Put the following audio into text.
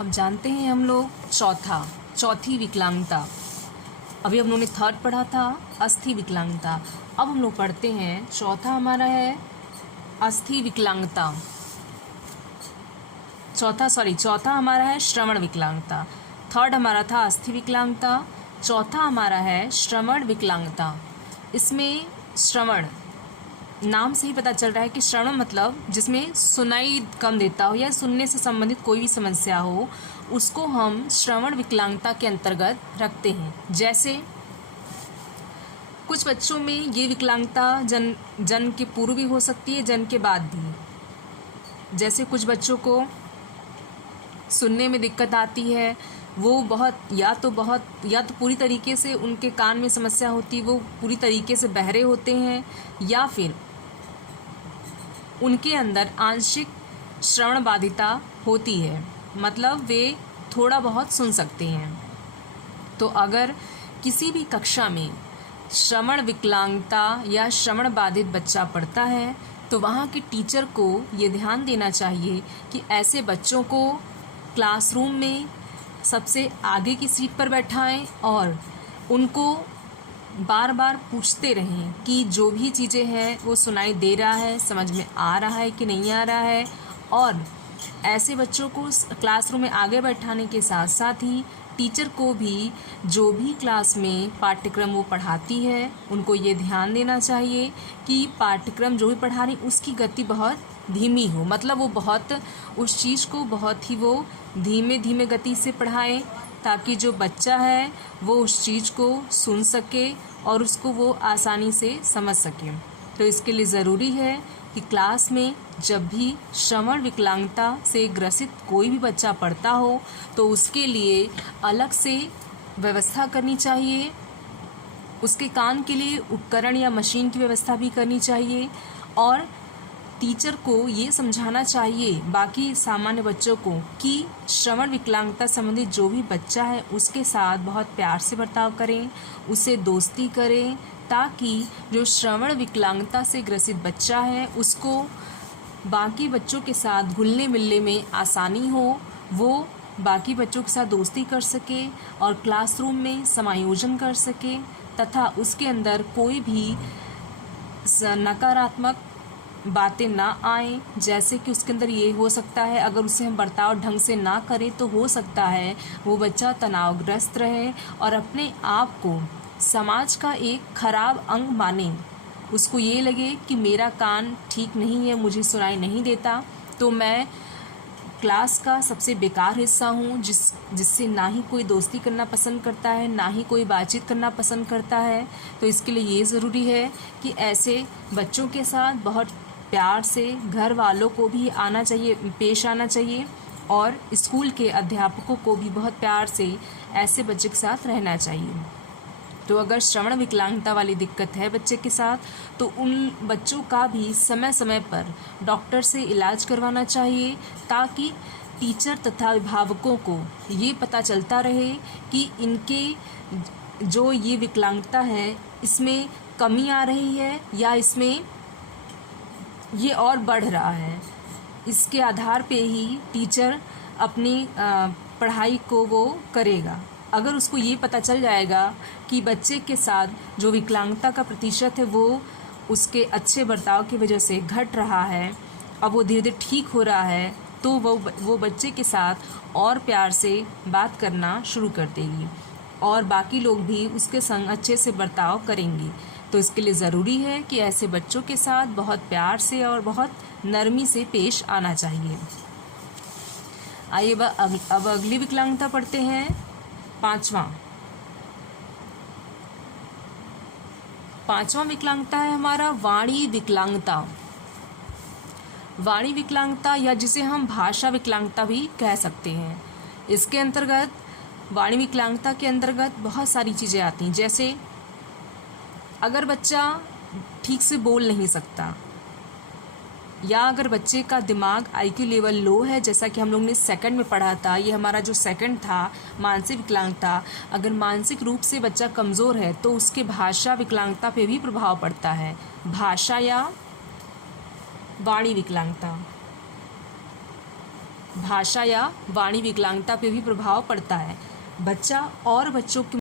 अब जानते हैं हम लोग चौथी विकलांगता। अभी हम लोगों ने थर्ड पढ़ा था अस्थि विकलांगता। अब हम लोग पढ़ते हैं चौथा हमारा है अस्थि विकलांगता। चौथा हमारा है श्रवण विकलांगता। थर्ड हमारा था अस्थि विकलांगता, चौथा हमारा है श्रवण विकलांगता। इसमें श्रवण नाम से ही पता चल रहा है कि श्रवण मतलब जिसमें सुनाई कम देता हो या सुनने से संबंधित कोई भी समस्या हो, उसको हम श्रवण विकलांगता के अंतर्गत रखते हैं। जैसे कुछ बच्चों में ये विकलांगता जन्म के पूर्व भी हो सकती है, जन्म के बाद भी। जैसे कुछ बच्चों को सुनने में दिक्कत आती है, वो या तो पूरी तरीके से उनके कान में समस्या होती है, वो पूरी तरीके से बहरे होते हैं, या फिर उनके अंदर आंशिक श्रवण बाधिता होती है, मतलब वे थोड़ा बहुत सुन सकते हैं। तो अगर किसी भी कक्षा में श्रवण विकलांगता या श्रवण बाधित बच्चा पढ़ता है तो वहाँ के टीचर को ये ध्यान देना चाहिए कि ऐसे बच्चों को क्लासरूम में सबसे आगे की सीट पर बैठाएं और उनको बार बार पूछते रहें कि जो भी चीज़ें हैं वो सुनाई दे रहा है, समझ में आ रहा है कि नहीं आ रहा है। और ऐसे बच्चों को क्लासरूम में आगे बैठाने के साथ साथ ही टीचर को भी जो भी क्लास में पाठ्यक्रम वो पढ़ाती है उनको ये ध्यान देना चाहिए कि पाठ्यक्रम जो भी पढ़ा रही उसकी गति बहुत धीमी हो, मतलब वो उस चीज़ को बहुत ही वो धीमे धीमे गति से पढ़ाएं ताकि जो बच्चा है वो उस चीज़ को सुन सके और उसको वो आसानी से समझ सके। तो इसके लिए ज़रूरी है कि क्लास में जब भी श्रवण विकलांगता से ग्रसित कोई भी बच्चा पढ़ता हो तो उसके लिए अलग से व्यवस्था करनी चाहिए, उसके कान के लिए उपकरण या मशीन की व्यवस्था भी करनी चाहिए। और टीचर को ये समझाना चाहिए बाकी सामान्य बच्चों को कि श्रवण विकलांगता संबंधित जो भी बच्चा है उसके साथ बहुत प्यार से बर्ताव करें, उससे दोस्ती करें, ताकि जो श्रवण विकलांगता से ग्रसित बच्चा है उसको बाकी बच्चों के साथ घुलने मिलने में आसानी हो, वो बाकी बच्चों के साथ दोस्ती कर सके और क्लासरूम में समायोजन कर सके तथा उसके अंदर कोई भी नकारात्मक बातें ना आए। जैसे कि उसके अंदर ये हो सकता है अगर उसे हम बर्ताव ढंग से ना करें तो हो सकता है वो बच्चा तनावग्रस्त रहे और अपने आप को समाज का एक खराब अंग माने। उसको ये लगे कि मेरा कान ठीक नहीं है, मुझे सुनाई नहीं देता, तो मैं क्लास का सबसे बेकार हिस्सा हूँ जिससे ना ही कोई दोस्ती करना पसंद करता है, ना ही कोई बातचीत करना पसंद करता है। तो इसके लिए ये ज़रूरी है कि ऐसे बच्चों के साथ बहुत प्यार से घर वालों को भी पेश आना चाहिए और स्कूल के अध्यापकों को भी बहुत प्यार से ऐसे बच्चे के साथ रहना चाहिए। तो अगर श्रवण विकलांगता वाली दिक्कत है बच्चे के साथ तो उन बच्चों का भी समय समय पर डॉक्टर से इलाज करवाना चाहिए ताकि टीचर तथा अभिभावकों को ये पता चलता रहे कि इनके जो ये विकलांगता है इसमें कमी आ रही है या इसमें ये और बढ़ रहा है। इसके आधार पे ही टीचर अपनी पढ़ाई को वो करेगा। अगर उसको ये पता चल जाएगा कि बच्चे के साथ जो विकलांगता का प्रतिशत है वो उसके अच्छे बर्ताव की वजह से घट रहा है, अब वो धीरे धीरे ठीक हो रहा है, तो वो बच्चे के साथ और प्यार से बात करना शुरू कर देगी और बाकी लोग भी उसके संग अच्छे से बर्ताव करेंगे। तो इसके लिए ज़रूरी है कि ऐसे बच्चों के साथ बहुत प्यार से और बहुत नरमी से पेश आना चाहिए। आइए अब अगली विकलांगता पढ़ते हैं। पांचवा विकलांगता है हमारा वाणी विकलांगता। वाणी विकलांगता या जिसे हम भाषा विकलांगता भी कह सकते हैं। इसके अंतर्गत वाणी विकलांगता के अंतर्गत बहुत सारी चीज़ें आती हैं। जैसे अगर बच्चा ठीक से बोल नहीं सकता या अगर बच्चे का दिमाग IQ लेवल लो है, जैसा कि हम लोग ने सेकंड में पढ़ा था, ये हमारा जो सेकंड था मानसिक विकलांगता, अगर मानसिक रूप से बच्चा कमज़ोर है तो उसके भाषा विकलांगता पे भी प्रभाव पड़ता है। भाषा या वाणी विकलांगता। भाषा या वाणी विकलांगता पे भी प्रभाव पड़ता है। बच्चा और बच्चों की